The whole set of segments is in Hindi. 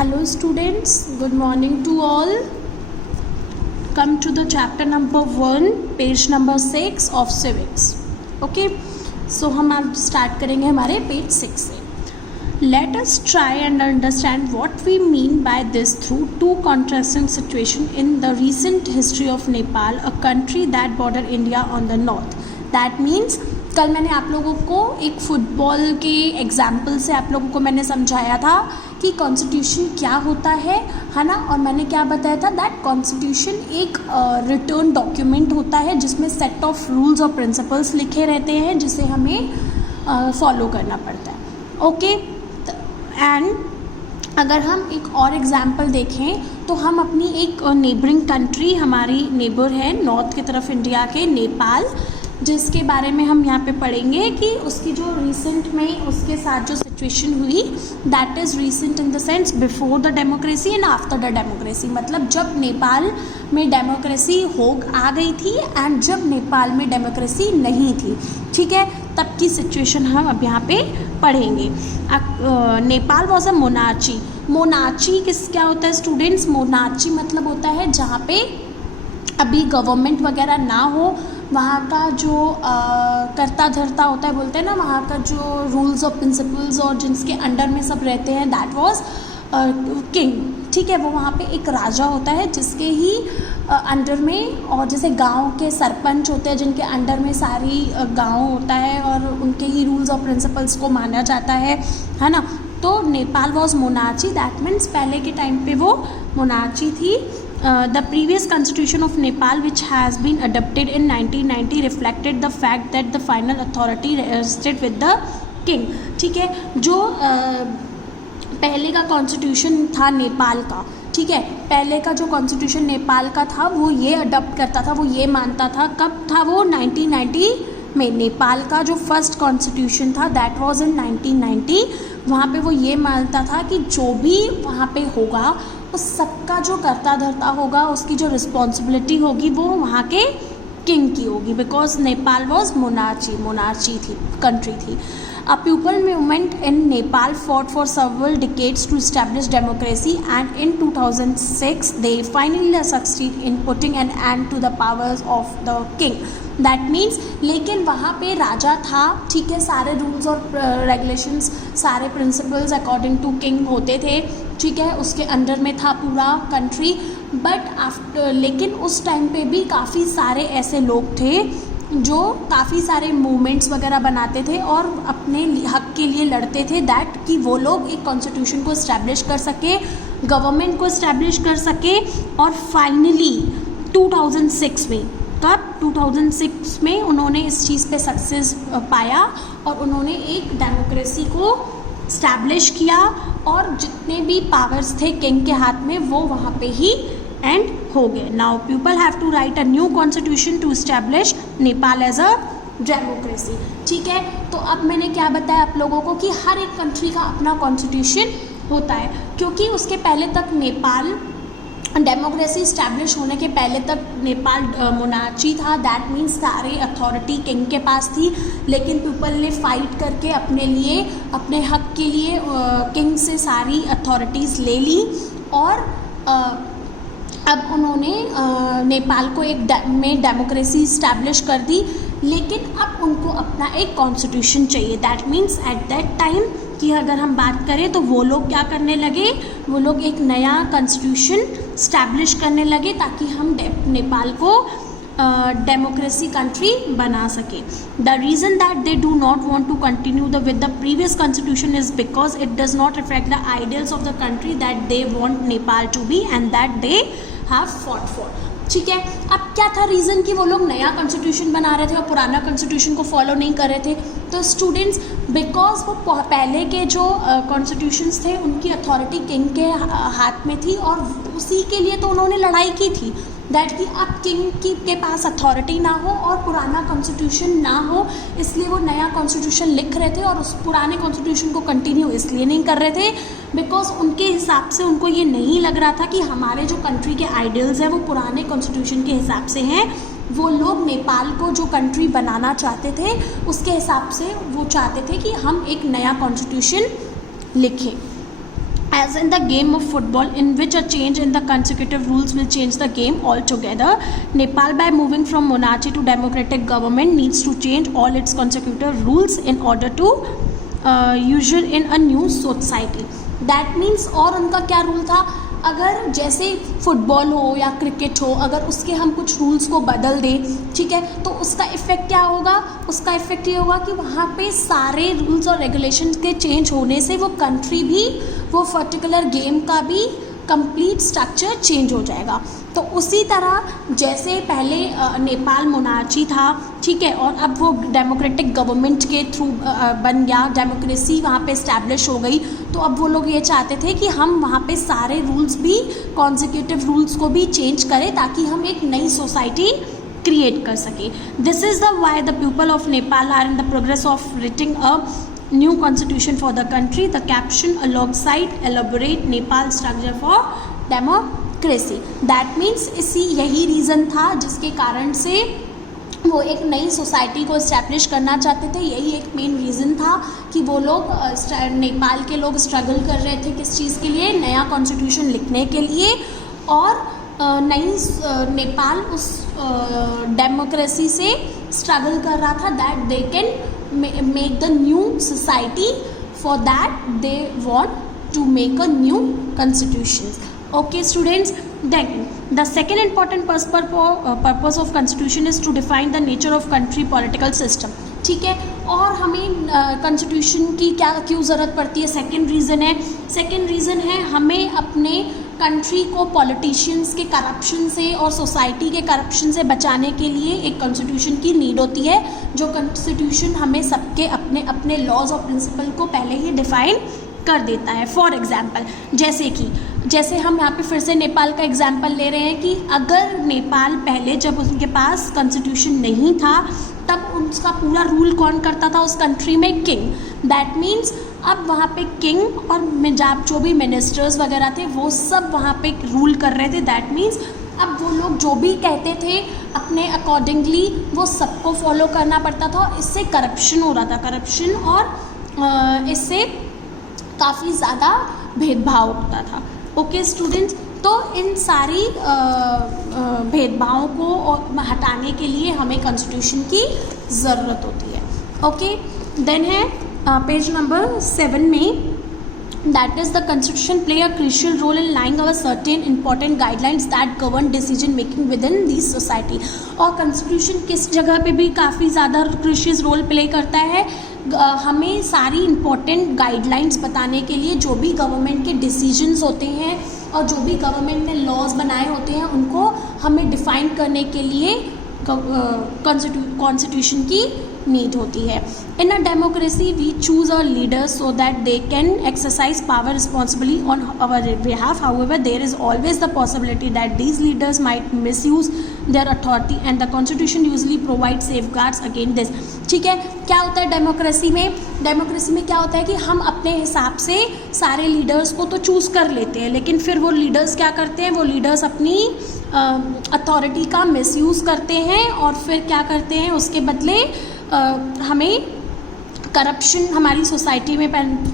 Hello students, good morning to all. Come to the chapter number 1, page number 6 of civics. Okay, so हम अब start करेंगे हमारे page 6 से. Let us try and understand what we mean by this through two contrasting situations in the recent history of Nepal, a country that border India on the north. That means कल मैंने आप लोगों को एक फुटबॉल के एग्जाम्पल से आप लोगों को मैंने समझाया था कि कॉन्स्टिट्यूशन क्या होता है ना. और मैंने क्या बताया था दैट कॉन्स्टिट्यूशन एक रिटर्न डॉक्यूमेंट होता है जिसमें सेट ऑफ रूल्स और प्रिंसिपल्स लिखे रहते हैं जिसे हमें फॉलो करना पड़ता है. ओके, एंड अगर हम एक और एग्जाम्पल देखें तो हम अपनी एक नेबरिंग कंट्री, हमारी नेबर है नॉर्थ की तरफ इंडिया के, नेपाल, जिसके बारे में हम यहाँ पे पढ़ेंगे कि उसकी जो रिसेंट में उसके साथ जो सिचुएशन हुई that is recent in the sense before the democracy and after the democracy. मतलब जब नेपाल में डेमोक्रेसी आ गई थी एंड जब नेपाल में डेमोक्रेसी नहीं थी. ठीक है, तब की सिचुएशन हम अब यहाँ पे पढ़ेंगे. Nepal was a monarchy. Monarchy क्या होता है स्टूडेंट्स? मोनार्ची मतलब होता है जहाँ पे अभी गवर्नमेंट वगैरह ना हो, वहाँ का जो कर्ता धर्ता होता है, बोलते हैं ना, वहाँ का जो रूल्स और प्रिंसिपल्स और जिसके अंडर में सब रहते हैं दैट वाज किंग. ठीक है, वो वहाँ पे एक राजा होता है जिसके ही अंडर में, और जैसे गांव के सरपंच होते हैं जिनके अंडर में सारी गांव होता है और उनके ही रूल्स और प्रिंसिपल्स को माना जाता है ना. तो Nepal was monarchy. That means पहले के टाइम पे वो मोनार्ची थी. The previous constitution of Nepal, which has been adopted in 1990, reflected the fact that the final authority rested with the king. ठीक है, जो पहले का कॉन्स्टिट्यूशन था नेपाल का, ठीक है, पहले का जो कॉन्स्टिट्यूशन नेपाल का था वो ये अडॉप्ट करता था, वो ये मानता था. कब था वो? 1990 में. नेपाल का जो फर्स्ट कॉन्स्टिट्यूशन था दैट वाज इन 1990. वहाँ पे वो ये मानता था कि जो भी वहाँ पे होगा उस सबका जो कर्ता धर्ता होगा, उसकी जो रिस्पॉन्सिबिलिटी होगी वो वहाँ के किंग की होगी, बिकॉज नेपाल वॉज मोनार्ची थी, कंट्री थी. A people movement in Nepal fought for several decades to establish democracy, and in 2006 they finally succeed in putting an end to the powers of the king. That means लेकिन वहाँ पे राजा था, ठीक है, सारे रूल्स और रेगुलेशंस, सारे प्रिंसिपल्स अकॉर्डिंग टू किंग होते थे, ठीक है, उसके अंडर में था पूरा कंट्री. बट आफ्टर, लेकिन उस टाइम पे भी काफ़ी सारे ऐसे लोग थे जो काफ़ी सारे मूवमेंट्स वगैरह बनाते थे और अपने हक के लिए लड़ते थे, दैट कि वो लोग एक कॉन्स्टिट्यूशन को इस्टेब्लिश कर सके, गवर्नमेंट को इस्टेब्लिश कर सके. और फाइनली 2006 में, कब? 2006 में उन्होंने इस चीज़ पे सक्सेस पाया और उन्होंने एक डेमोक्रेसी को इस्टेब्लिश किया और जितने भी पावर्स थे किंग के हाथ में वो वहाँ पे ही एंड हो गए. Now people have to write a new constitution to establish Nepal as a democracy. ठीक है, तो अब मैंने क्या बताया आप लोगों को कि हर एक कंट्री का अपना कॉन्स्टिट्यूशन होता है, क्योंकि उसके पहले तक नेपाल डेमोक्रेसी इस्टेब्लिश होने के पहले तक नेपाल मोनार्ची था. दैट मीन्स सारे अथॉरिटी किंग के पास थी, लेकिन पीपल ने फाइट करके अपने लिए, अपने हक के लिए किंग से सारी अथॉरिटीज़ ले ली और अब उन्होंने नेपाल को एक में डेमोक्रेसी इस्टेब्लिश कर दी. लेकिन अब उनको अपना एक कॉन्स्टिट्यूशन चाहिए. That means at that time कि अगर हम बात करें तो वो लोग क्या करने लगे, वो लोग एक नया कॉन्स्टिट्यूशन इस्टेब्लिश करने लगे ताकि हम नेपाल को डेमोक्रेसी कंट्री बना सके. The reason that they do not want to continue with the previous constitution is because it does not reflect the ideals of the country that they want Nepal to be and that they have fought for. ठीक है, अब क्या था रीज़न कि वो लोग नया कॉन्स्टिट्यूशन बना रहे थे और पुराना कॉन्स्टिट्यूशन को फॉलो नहीं कर रहे थे? तो स्टूडेंट्स, बिकॉज वो पहले के जो कॉन्स्टिट्यूशंस थे उनकी अथॉरिटी किंग के हाथ में थी और उसी के लिए तो उन्होंने लड़ाई की थी, दैट कि अब किंग के पास अथॉरिटी ना हो और पुराना कॉन्स्टिट्यूशन ना हो, इसलिए वो नया कॉन्स्टिट्यूशन लिख रहे थे. और उस पुराने कॉन्स्टिट्यूशन को कंटिन्यू इसलिए नहीं कर रहे थे बिकॉज उनके हिसाब से उनको ये नहीं लग रहा था कि हमारे जो कंट्री के आइडियल्स हैं वो पुराने कॉन्स्टिट्यूशन के हिसाब से हैं. वो लोग नेपाल को जो कंट्री बनाना चाहते थे उसके हिसाब से वो चाहते थे कि हम एक नया कॉन्स्टिट्यूशन लिखें. as in the game of football, in which a change in the consecutive rules will change the game altogether. Nepal, by moving from monarchy to democratic government, needs to change all its consecutive rules in order to usher in a new society. That means, और उनका क्या रूल था, अगर जैसे फुटबॉल हो या क्रिकेट हो, अगर उसके हम कुछ रूल्स को बदल दें, ठीक है, तो उसका इफ़ेक्ट क्या होगा, उसका इफ़ेक्ट ये होगा कि वहाँ पे सारे रूल्स और रेगुलेशन के चेंज होने से वो कंट्री भी, वो पर्टिकुलर गेम का भी कंप्लीट स्ट्रक्चर चेंज हो जाएगा। तो उसी तरह जैसे पहले नेपाल मोनार्ची था, ठीक है, और अब वो डेमोक्रेटिक गवर्नमेंट के थ्रू बन गया, डेमोक्रेसी वहाँ पे इस्टेब्लिश हो गई, तो अब वो लोग ये चाहते थे कि हम वहाँ पे सारे रूल्स भी, कॉन्जिक्यूटिव रूल्स को भी चेंज करें ताकि हम एक नई सोसाइटी क्रिएट कर सकें। This is the why the people of Nepal are in the progress of writing a new constitution for the country. The caption alongside elaborate Nepal structure for democracy. That means यही रीज़न था जिसके कारण से वो एक नई सोसाइटी को इस्टेब्लिश करना चाहते थे। यही एक मेन रीज़न था कि वो लोग नेपाल के लोग स्ट्रगल कर रहे थे किस चीज़ के लिए, नया कॉन्स्टिट्यूशन लिखने के लिए, और नई नेपाल उस डेमोक्रेसी से स्ट्रगल कर रहा था, that they can make the new society, for that they want to make a new constitution. Okay students, then the second important purpose of constitution is to define the nature of country political system। ठीक है, और हमें कॉन्स्टिट्यूशन की क्यों ज़रूरत पड़ती है, सेकेंड रीज़न है हमें अपने कंट्री को पॉलिटिशियंस के करप्शन से और सोसाइटी के करप्शन से बचाने के लिए एक कॉन्स्टिट्यूशन की नीड होती है, जो कॉन्स्टिट्यूशन हमें सबके अपने अपने लॉज और प्रिंसिपल को पहले ही डिफ़ाइन कर देता है। फॉर एग्जाम्पल, जैसे हम यहाँ पे फिर से नेपाल का एग्जाम्पल ले रहे हैं कि अगर नेपाल पहले जब उनके पास कॉन्स्टिट्यूशन नहीं था तब उसका पूरा रूल कौन करता था उस कंट्री में, किंग। दैट मीन्स अब वहाँ पे किंग और जो भी मिनिस्टर्स वगैरह थे वो सब वहाँ पे रूल कर रहे थे। दैट मीन्स अब वो लोग जो भी कहते थे अपने अकॉर्डिंगली वो सबको फॉलो करना पड़ता था, और इससे करप्शन हो रहा था, करप्शन और इससे काफ़ी ज़्यादा भेदभाव होता था। ओके स्टूडेंट्स, तो इन सारी भेदभावों को हटाने के लिए हमें कॉन्स्टिट्यूशन की ज़रूरत होती है। ओके, देन है पेज नंबर 7 में, that is the constitution play a crucial role in laying out certain important guidelines that govern decision making within the society। और constitution किस जगह पे भी काफ़ी ज़्यादा crucial role play करता है, हमें सारी important guidelines बताने के लिए, जो भी गवर्नमेंट के decisions होते हैं और जो भी गवर्नमेंट ने laws बनाए होते हैं उनको हमें define करने के लिए कॉन्स्टिट्यूशन की नीड होती है। In a democracy we choose our leaders so that they can exercise power responsibly on our behalf. However there is always the possibility that these leaders might misuse their authority and the constitution usually provide safeguards against this. ठीक है, क्या होता है डेमोक्रेसी में क्या होता है कि हम अपने हिसाब से सारे लीडर्स को तो चूज़ कर लेते हैं, लेकिन फिर वो लीडर्स क्या करते हैं, वो लीडर्स अपनी अथॉरिटी का मिसयूज़ करते हैं और फिर क्या करते हैं, उसके बदले हमें करप्शन हमारी सोसाइटी में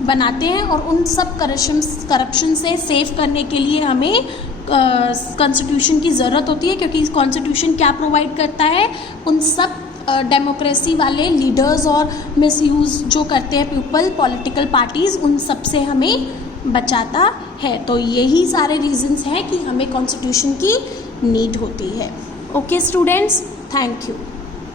बनाते हैं, और उन सब करप्शन से सेव करने के लिए हमें कॉन्स्टिट्यूशन की ज़रूरत होती है, क्योंकि कॉन्स्टिट्यूशन क्या प्रोवाइड करता है, उन सब डेमोक्रेसी वाले लीडर्स और मिसयूज़ जो करते हैं पीपल, पॉलिटिकल पार्टीज़, उन सब से हमें बचाता है। तो यही सारे रीजंस हैं कि हमें कॉन्स्टिट्यूशन की नीड होती है। Okay students, thank you.